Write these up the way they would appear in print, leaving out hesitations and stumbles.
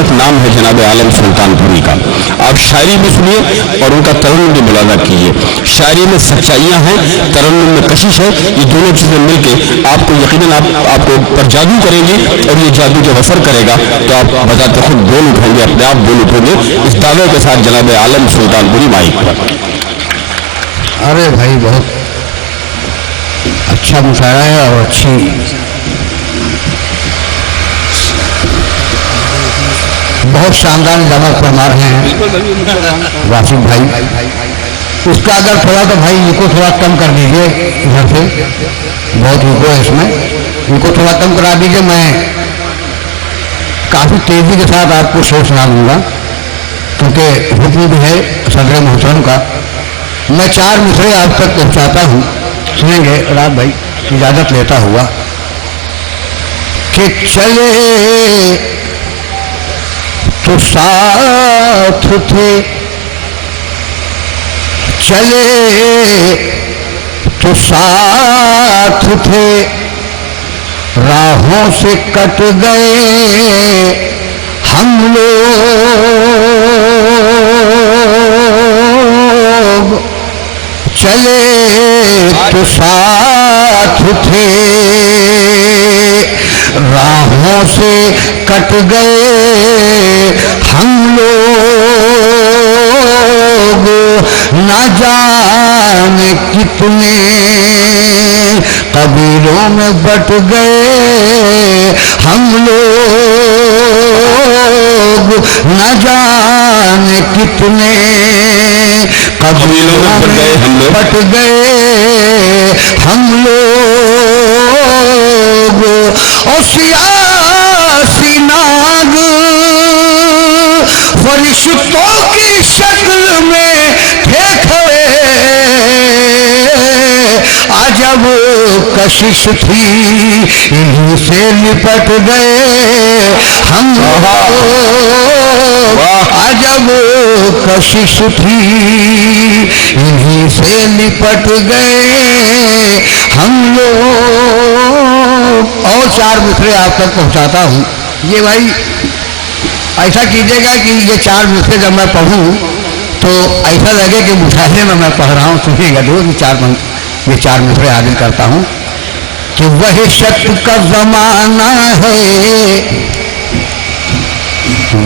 सिर्फ नाम है जनाब आलम सुल्तानपुरी का। आप शायरी भी सुनिए और उनका तरन्नुम भी मुलाजा कीजिए। शायरी में सच्चाइयाँ हैं, तरन्नुम में कशिश है। ये दोनों चीज़ें मिलके आपको यकीनन आपको पर जादू करेंगी और ये जादू जब असर करेगा तो आप बजाते खुद बोल उठेंगे, अपने आप बोल उठेंगे। इस दावे के साथ जनाब आलम सुल्तानपुरी माइक पर। अरे भाई बहुत अच्छा मुशायरा है और अच्छी बहुत शानदार जमा फरमा रहे हैं वासिफ भाई। उसका अगर थोड़ा तो भाई इनको थोड़ा कम कर दीजिए, इधर से बहुत इको है इसमें, इनको थोड़ा कम करा दीजिए। मैं काफ़ी तेज़ी के साथ आपको शेर सुना दूँगा क्योंकि हुक्म भी है सदर मोहतरम का। मैं 4 मिसरे आप तक पहुँचाता हूँ, सुनेंगे रात भाई, इजाज़त लेता हुआ कि चले तो साथ थे, चले तो साथ थे, राहों से कट गए हम लोग, चले तो साथ थे, राहों से कट गए हम लोग, न जाने कितने कबीलों में बट गए हम लोग, न जाने कितने कबीलों में बट गए हम लोग। और सियासी नाग फरिश्तों की शक्ल में थे खड़े, अजब कशिश थी इन्हीं से लिपट गए हम लोग, अजब कशिश थी इन्हीं से लिपट गए हम लोग। और 4 मिसरे आप तक पहुंचाता हूँ। ये भाई ऐसा कीजिएगा कि ये 4 मिसरे जब मैं पढ़ूँ तो ऐसा लगे कि मुशायरे में मैं पढ़ रहा हूँ। सुनिएगा दो ये 4 मिसरे हाजिर करता हूँ कि वहशत का ज़माना है,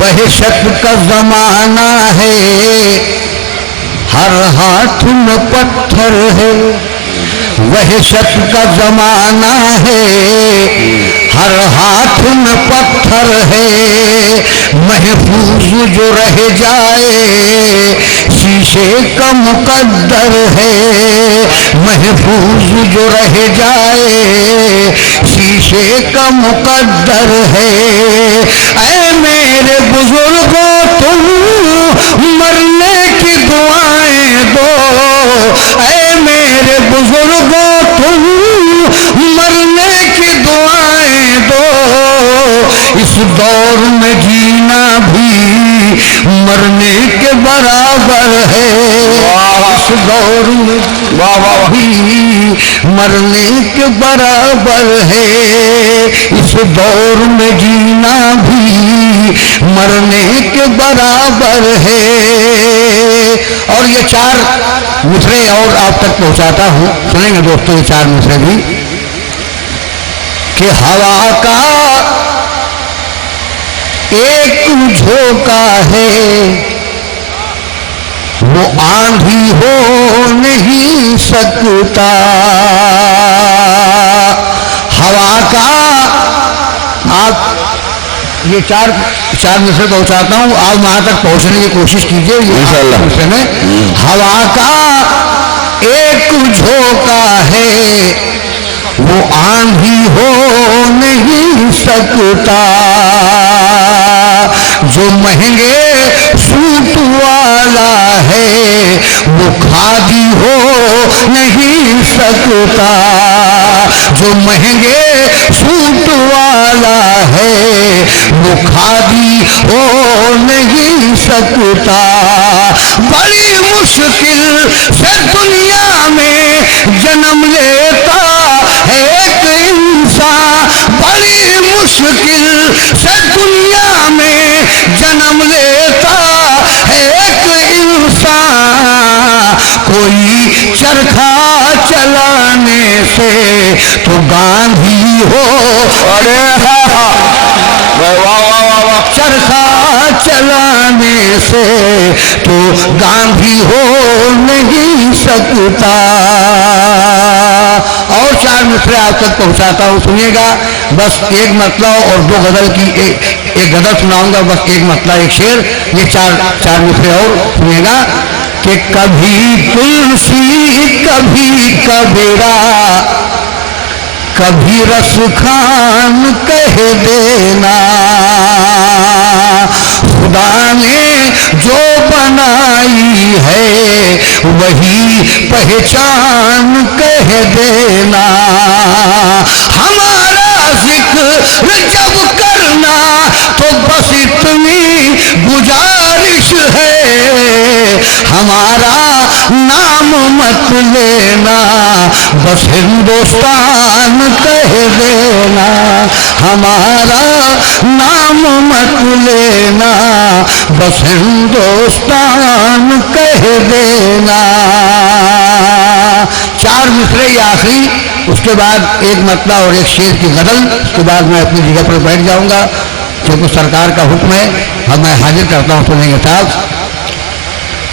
वहशत का ज़माना है, हर हाथ में पत्थर है, वहशत का ज़माना है, हर हाथ में पत्थर है, महफूज जो रह जाए शीशे का मुकद्दर है, महफूज जो रह जाए शीशे का मुकद्दर है। ऐ मेरे बुजुर्गों तुम मरने की दुआएं दो, ऐ मेरे बुजुर्गों तुम मरने की दुआएं दो, इस दौर में जीना भी मरने के बराबर है, इस दौर में भी मरने के बराबर है, इस दौर में जीना भी मरने के बराबर है। और ये 4 मिसरे और आप तक पहुंचाता हूं, सुनेंगे दोस्तों ये 4 मिसरे भी कि हवा का एक झोंका है, वो आंधी हो नहीं सकता, हवा का आप ये 4 मिसरे पहुंचाता हूँ, आप वहां तक पहुंचने की कोशिश कीजिए इंशाअल्लाह। मिसरे में हवा का एक झोंका है, वो आंधी हो नहीं सकता, जो महंगे सूट वाला है वो खादी हो नहीं सकता, जो महंगे सूट वाला है वो खादी हो नहीं सकता। बड़ी मुश्किल से दुनिया में जन्म लेता है एक इंसान, बड़ी मुश्किल से दुनिया में कोई चरखा चलाने से तो गांधी हो। अरे चरखा चलाने से तो गांधी हो नहीं सकता। और 4 मिसरे आप तक पहुंचाता हूं, सुनिएगा। बस एक मतलब और 2 गजल की एक गजल सुनाऊंगा, बस एक मतलब एक शेर। ये चार मिसरे और सुनिएगा कि कभी तुलसी कभी कबीरा कभी रस खान कह देना, खुदा ने जो बनाई है वही पहचान कह देना। हमारा जिक्र जब करना तो बस इतनी गुजारिश है, हमारा नाम मत लेना बस हिंदुस्तान कह देना। हमारा नाम मत लेना बस हिंदुस्तान कह देना। 4 मिसरे ये आखिरी, उसके बाद एक मतला और एक शेर की गजल, उसके बाद मैं अपनी जगह पर बैठ जाऊंगा क्योंकि सरकार का हुक्म है। अब मैं हाजिर करता हूँ सुनेंगे साहब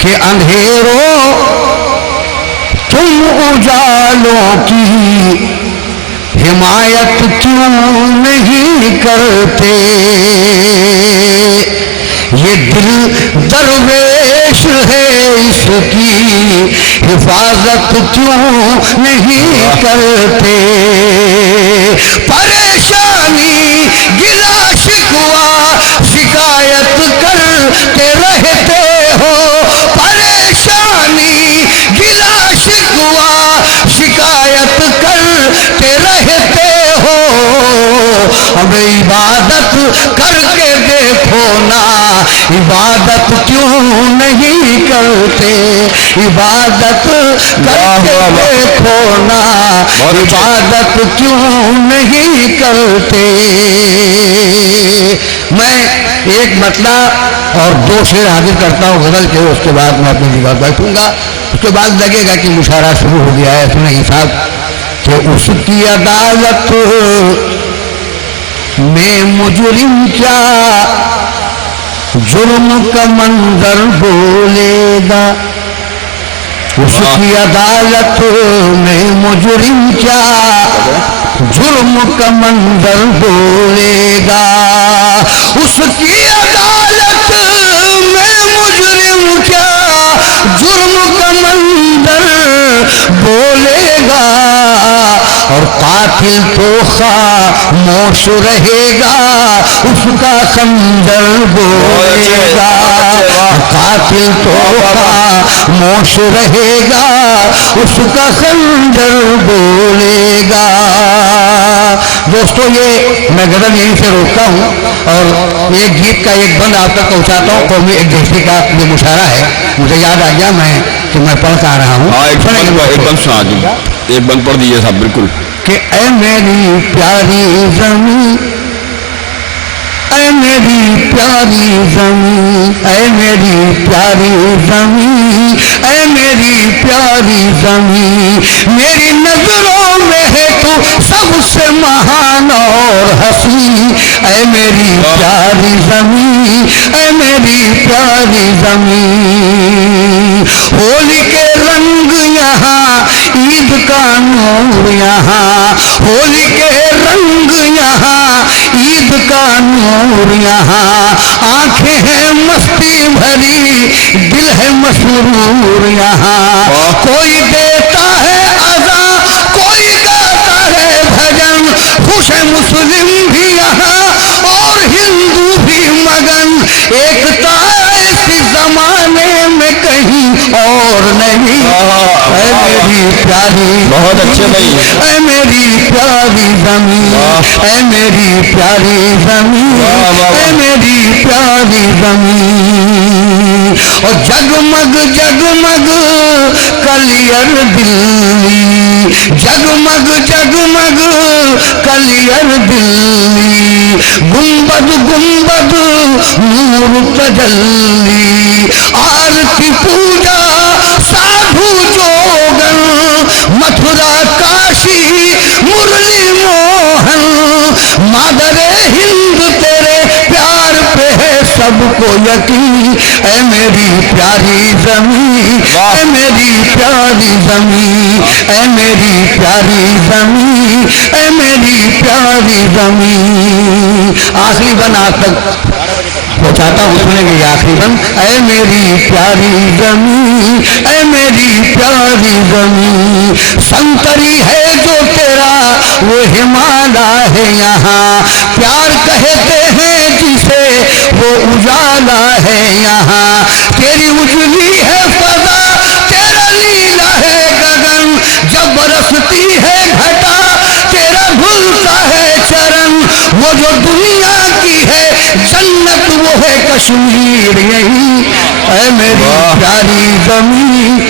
कि अंधेरों तुम उजालों की हिमायत क्यों नहीं करते, ये दिल दरवेश है इसकी हिफाजत क्यों नहीं करते। परेशानी गिला शिकवा शिकायत करते रहते हो, परेशानी गिला शिकवा शिकायत करते रहते हो। अब इबादत करके देखो ना, इबादत क्यों नहीं करते, इबादत करके देखो ना, इबादत क्यों नहीं करते। मैं एक मतला और 2 शेर हाजिर करता हूँ गजल के, उसके बाद मैं अपनी जगह बैठूंगा। उसके बाद लगेगा कि मुशायरा शुरू हो गया है। सुनिए साहब कि उसकी अदालत में मुजरिम क्या जुर्म का मंजर बोलेगा, उसकी अदालत में मुजरिम क्या जुर्म का मंजर बोलेगा। उसकी अदालत में मुजरिम क्या जुर्म का मंजर बोलेगा, और कातिल तो खामोश रहेगा उसका खंजर बोलेगा। कातिल तो खामोश रहेगा उसका खंजर बोलेगा। दोस्तों ये मैं गजल यहीं से रोकता हूँ और एक गीत का एक बंद आप तक पहुँचाता हूँ। कौमी एक देशी का ये मुशायरा है, मुझे याद आ गया मैं कि मैं पढ़ कर आ रहा हूँ। एक बंद सुना दीजिए, एक बंद पढ़ दीजिए साहब। बिल्कुल। कि ऐ मेरी प्यारी ज़मीं, ऐ मेरी प्यारी ज़मीं, ऐ मेरी प्यारी ज़मीं, ऐ मेरी प्यारी ज़मीं, मेरी नजरों में है तू सबसे महान और हसी। ऐ मेरी प्यारी ज़मीं, ऐ मेरी प्यारी ज़मीं, होली के रंग यहाँ ईद का नूर यहाँ, होली के रंग यहाँ ईद का नूर यहाँ, आंखें हैं मस्ती भरी दिल है मसरूर यहाँ। कोई देता है अज़ा कोई गाता है भजन, खुश है मुस्लिम भी यहाँ और हिंदू भी मगन। एकता इस जमाने में कहीं और नहीं। ऐ मेरी प्यारी, बहुत अच्छे भाई, ऐ मेरी प्यारी ज़मीं, ऐ मेरी प्यारी ज़मीं, ऐ मेरी प्यारी ज़मीं। और जगमग जगमग कलियर दिल्ली, जगमग जगमग कलियर दिल्ली, गुंबद गुंबद नूर तजल्ली, आरती पूजा साधु जो मादरे हिंद तेरे प्यार पे है सबको यकीन, ऐ मेरी प्यारी जमीन, ऐ मेरी प्यारी जमीन, ऐ मेरी प्यारी जमीन, ऐ मेरी प्यारी जमीन। आखिरी बन आज तक पहुंचाता हूँ, सुनेंगे आखिरी बन। ऐ मेरी प्यारी जमीन, ऐ मेरी प्यारी जमीन, संतरी है जो तेरा वो हिमालय है यहाँ, प्यार कहते हैं जिसे वो उजाला है यहाँ, तेरी उजली है फजा, तेरा नीला है गगन, जब बरसती है घटा तेरा घुलता है चरण, वो जो दुनिया की है जन्नत वो है कश्मीर यही, ऐ मेरी प्यारी जमीन।